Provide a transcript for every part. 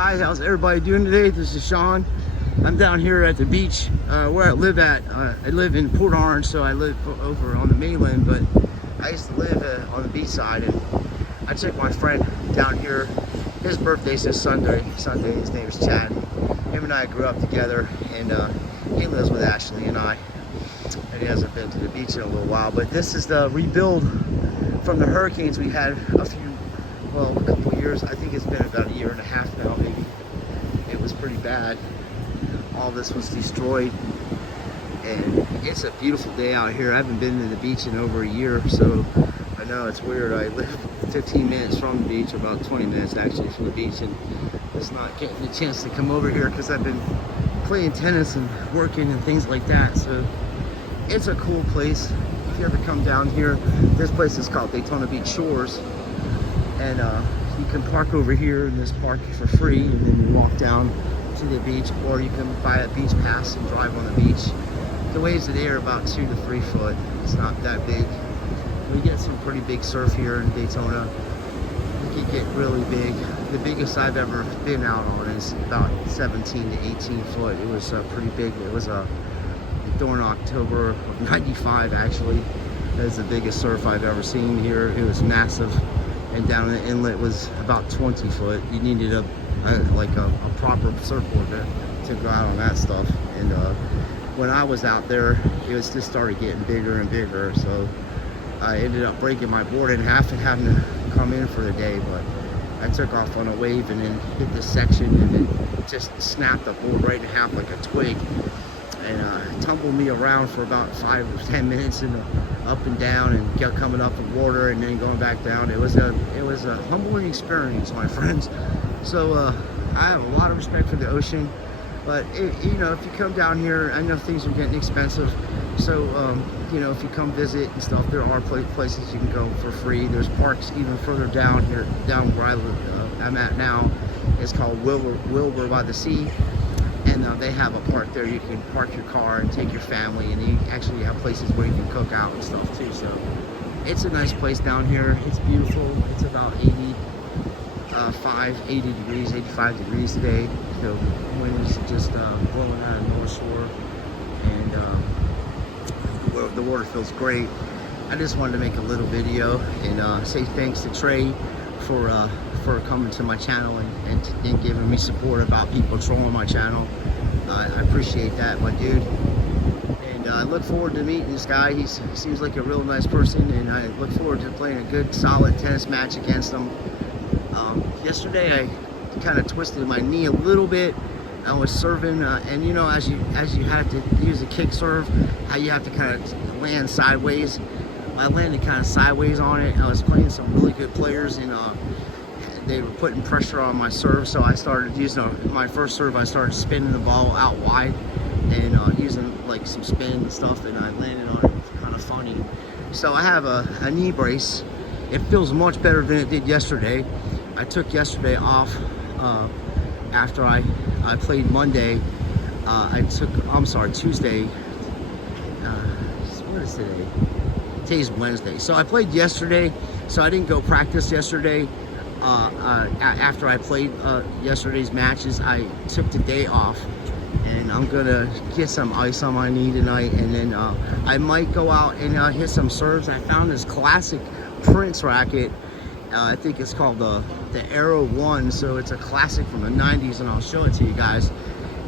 Hi, how's everybody doing today? This is Sean. I'm down here at the beach where I live at. I live in Port Orange, so I live over on the mainland, but I used to live on the beach side, and I took my friend down here. His birthday's this Sunday. His name is Chad. Him and I grew up together, and he lives with Ashley and I. And he hasn't been to the beach in a little while, but this is the rebuild from the hurricanes we had a couple of years. I think it's been about a year and a half now, maybe. It was pretty bad. All this was destroyed, and it's a beautiful day out here. I haven't been to the beach in over a year, so I know it's weird. I live 15 minutes from the beach, or about 20 minutes actually from the beach, and just not getting the chance to come over here because I've been playing tennis and working and things like that. So it's a cool place. If you ever come down here, this place is called Daytona Beach Shores, and you can park over here in this park for free, and then you walk down to the beach, or you can buy a beach pass and drive on the beach. The waves today are about 2 to 3 foot. It's not that big. We get some pretty big surf here in Daytona. It can get really big. The biggest I've ever been out on is about 17 to 18 foot. It was pretty big. It was during October of '95 actually. That is the biggest surf I've ever seen here. It was massive, and down in the inlet was about 20 foot. You needed a proper surfboard to go out on that stuff. And when I was out there, it was just started getting bigger and bigger. So I ended up breaking my board in half and having to come in for the day. But I took off on a wave and then hit this section, and then just snapped the board right in half like a twig, and tumbled me around for about 5 or 10 minutes, and up and down, and kept coming up in water and then going back down. It was a humbling experience, my friends. So I have a lot of respect for the ocean, but if you come down here, I know things are getting expensive. So if you come visit and stuff, there are places you can go for free. There's parks even further down here, down where I'm at now. It's called Wilbur by the Sea, and they have a park there. You can park your car and take your family, and they actually have places where you can cook out and stuff too. So it's a nice place down here. It's beautiful. It's about 80 degrees, 85 degrees today. The wind is just blowing out of North Shore, and the water feels great. I just wanted to make a little video and say thanks to Trey for coming to my channel and giving me support about people trolling my channel. I appreciate that, my dude. And I look forward to meeting this guy. He seems like a real nice person, and I look forward to playing a good, solid tennis match against him. Yesterday I kind of twisted my knee a little bit. I was serving, and as you have to use a kick serve, how you have to kind of land sideways. I landed kind of sideways on it. I was playing some really good players, and they were putting pressure on my serve. So I started using my first serve. I started spinning the ball out wide and using like some spin and stuff, and I landed on it. It's kind of funny. So I have a knee brace. It feels much better than it did yesterday. I took yesterday off after I played Monday. Tuesday. What is today? Today's Wednesday. So I played yesterday, so I didn't go practice yesterday. After I played yesterday's matches, I took the day off, and I'm gonna get some ice on my knee tonight, and then I might go out and hit some serves. I found this classic Prince racket. I think it's called the Aero 1, so it's a classic from the 90s, and I'll show it to you guys.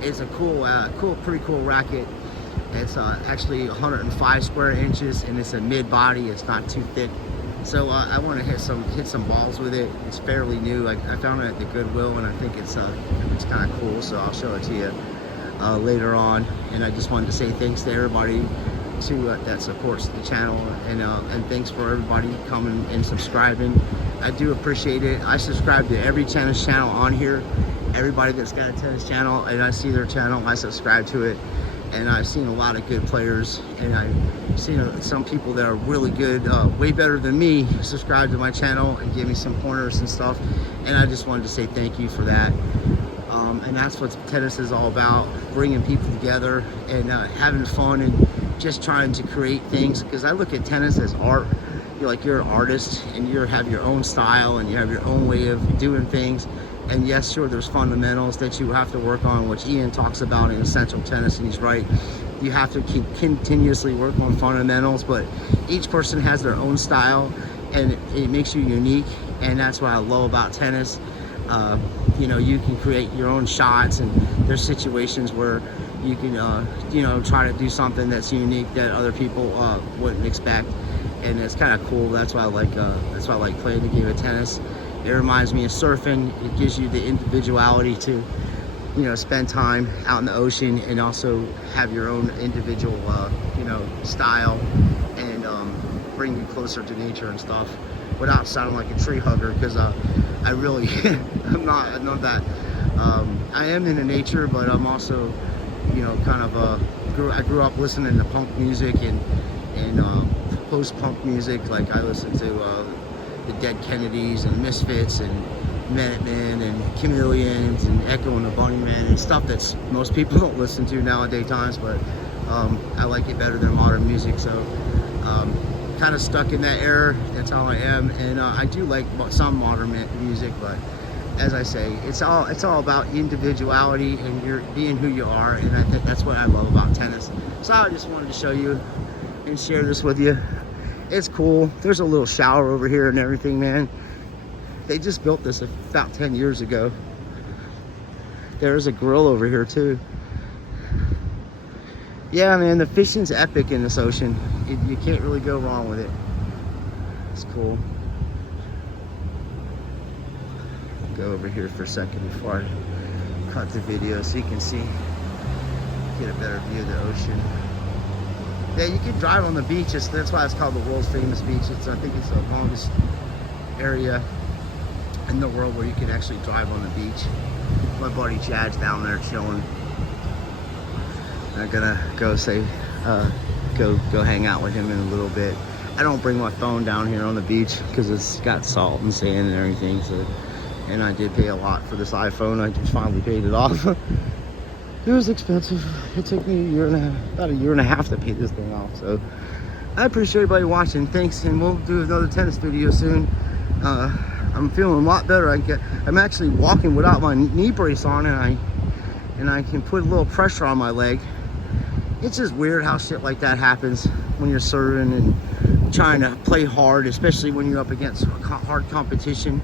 It's a pretty cool racket. It's actually 105 square inches, and it's a mid-body. It's not too thick. So I want to hit some balls with it. It's fairly new. I found it at the Goodwill, and I think it's kind of cool. So I'll show it to you later on. And I just wanted to say thanks to everybody that supports the channel, and thanks for everybody coming and subscribing. I do appreciate it. I subscribe to every tennis channel on here. Everybody that's got a tennis channel and I see their channel, I subscribe to it. And I've seen a lot of good players, and I've seen some people that are really good, way better than me, subscribe to my channel and give me some pointers and stuff. And I just wanted to say thank you for that. And that's what tennis is all about, bringing people together and having fun and just trying to create things. Because I look at tennis as art. You're an artist, and you have your own style and you have your own way of doing things. And yes, sure, there's fundamentals that you have to work on, which Ian talks about in Essential Tennis, and he's right. You have to continuously work on fundamentals, but each person has their own style, and it makes you unique, and that's what I love about tennis. You know, you can create your own shots, and there's situations where you can, you know, try to do something that's unique that other people wouldn't expect, and it's kind of cool. That's why I like playing the game of tennis. It reminds me of surfing. It gives you the individuality to, you know, spend time out in the ocean and also have your own individual, you know, style, and bring you closer to nature and stuff without sounding like a tree hugger, because I really, I'm not that. I am into nature, but I'm also, you know, kind of, I grew up listening to punk music and post-punk music. Like I listened to the Dead Kennedys and Misfits and Minutemen and Chameleons and Echo and the Bunnymen and stuff that's most people don't listen to nowadays times, but I like it better than modern music. So kind of stuck in that era. That's how I am, and I do like some modern music, but as I say, it's all about individuality and you're being who you are, and I think that's what I love about tennis. So I just wanted to show you and share this with you. It's cool. There's a little shower over here and everything, man. They just built this about 10 years ago. There's a grill over here too. Yeah, man, the fishing's epic in this ocean. You can't really go wrong with it. It's cool. Go over here for a second before I cut the video so you can see, get a better view of the ocean. Yeah, you can drive on the beach. That's why it's called the world's famous beach. I think it's the longest area in the world where you can actually drive on the beach. My buddy Chad's down there chilling. I'm gonna go go hang out with him in a little bit. I don't bring my phone down here on the beach because it's got salt and sand and everything. So, and I did pay a lot for this iPhone. I just finally paid it off. It was expensive. It took me about a year and a half to pay this thing off. So I appreciate everybody watching. Thanks, and we'll do another tennis video soon. I'm feeling a lot better. I'm actually walking without my knee brace on, and I can put a little pressure on my leg. It's just weird how shit like that happens when you're serving and trying to play hard, especially when you're up against hard competition.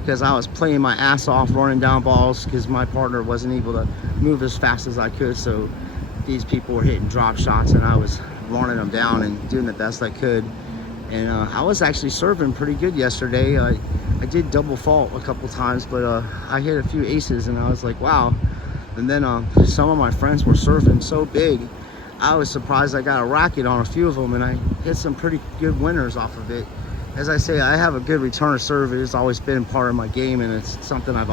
Because I was playing my ass off running down balls because my partner wasn't able to move as fast as I could. So these people were hitting drop shots and I was running them down and doing the best I could. And I was actually serving pretty good yesterday. I did double fault a couple times, but I hit a few aces and I was like, wow. And then some of my friends were serving so big, I was surprised I got a racket on a few of them, and I hit some pretty good winners off of it. As I say, I have a good return of serve. It's always been part of my game, and it's something I've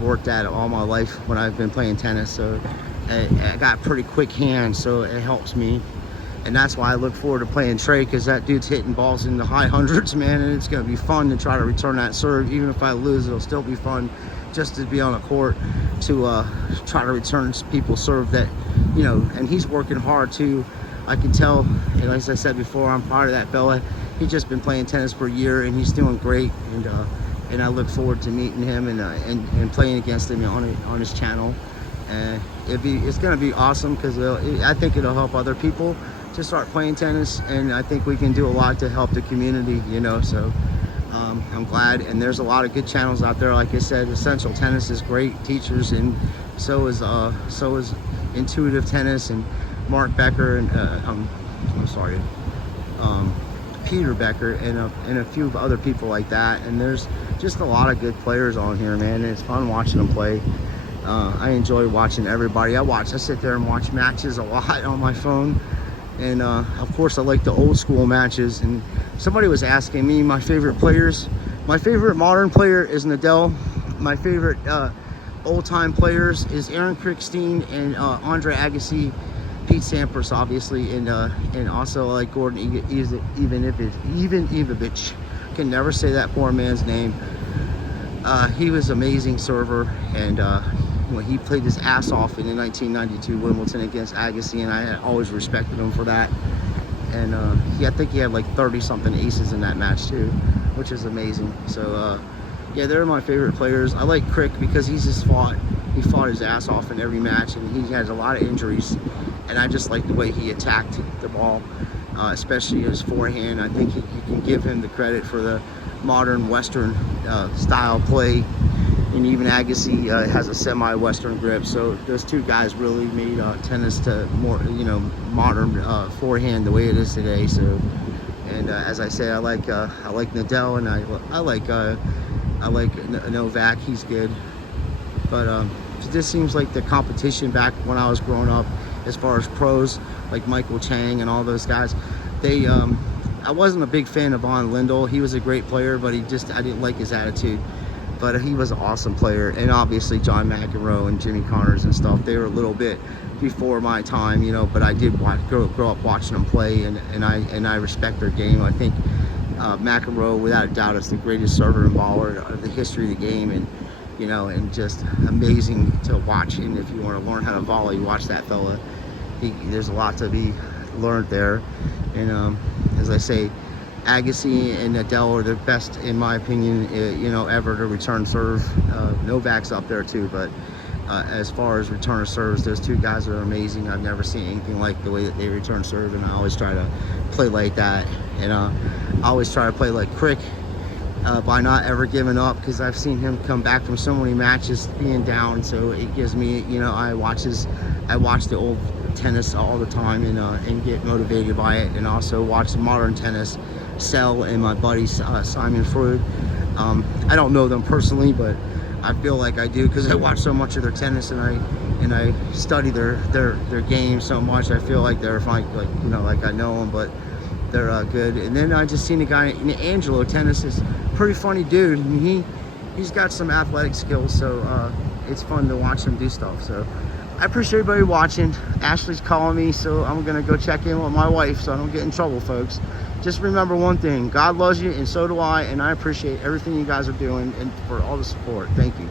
worked at all my life when I've been playing tennis. So I got pretty quick hands, so it helps me. And that's why I look forward to playing Trey, because that dude's hitting balls in the high hundreds, man, and it's going to be fun to try to return that serve. Even if I lose, it'll still be fun just to be on a court to try to return people's serve that, you know, and he's working hard too. I can tell, and as I said before, I'm proud of that fella. He's just been playing tennis for a year and he's doing great, and I look forward to meeting him and playing against him on his channel. And it's going to be awesome, because I think it'll help other people to start playing tennis, and I think we can do a lot to help the community, you know. So I'm glad, and there's a lot of good channels out there. Like I said, Essential Tennis is great teachers, and so is Intuitive Tennis and Mark Becker and Peter Becker and a few other people like that. And there's just a lot of good players on here, man, and it's fun watching them play. I enjoy watching everybody. I sit there and watch matches a lot on my phone. And of course I like the old school matches. And somebody was asking me my favorite players. My favorite modern player is Nadal. My favorite old-time players is Aaron Krickstein and Andre Agassi, Pete Sampras, obviously, and also like Gordon Ivanovic. Can never say that poor man's name. He was an amazing server, and when he played his ass off in the 1992 Wimbledon against Agassi, and I had always respected him for that. And I think he had like 30-something aces in that match too, which is amazing. So Yeah, they're my favorite players. I like Crick because he fought his ass off in every match, and he has a lot of injuries. And I just like the way he attacked the ball, especially his forehand. I think you can give him the credit for the modern Western style play. And even Agassi has a semi-Western grip. So those two guys really made tennis to more, modern forehand the way it is today. So, and as I say, I like Nadal, and I like Novak. He's good, but it just seems like the competition back when I was growing up, as far as pros like Michael Chang and all those guys, I wasn't a big fan of Von Lindell. He was a great player, but I didn't like his attitude. But he was an awesome player. And obviously John McEnroe and Jimmy Connors and stuff, they were a little bit before my time, but I did grow up watching them play, and I respect their game. I think McEnroe, without a doubt, is the greatest server and baller of the history of the game, and just amazing to watch. And if you want to learn how to volley, watch that fella. There's a lot to be learned there. And as I say, Agassi and Nadal are the best, in my opinion, ever to return serve. Novak's up there too, but as far as return of serves, those two guys are amazing. I've never seen anything like the way that they return serve, and I always try to play like that. And I always try to play like Crick by not ever giving up, because I've seen him come back from so many matches being down. So it gives me, I watch the old tennis all the time, and get motivated by it, and also watch the modern tennis. Sell and my buddy Simon Freud. I don't know them personally, but I feel like I do because I watch so much of their tennis, and I study their game so much. I feel like they're like I know them, but they're good. And then I just seen a guy, Angelo Tennis, is a pretty funny dude. I mean, he's got some athletic skills, so it's fun to watch him do stuff. So I appreciate everybody watching. Ashley's calling me, so I'm gonna go check in with my wife so I don't get in trouble, folks. Just remember one thing: God loves you, and so do I, and I appreciate everything you guys are doing and for all the support. Thank you.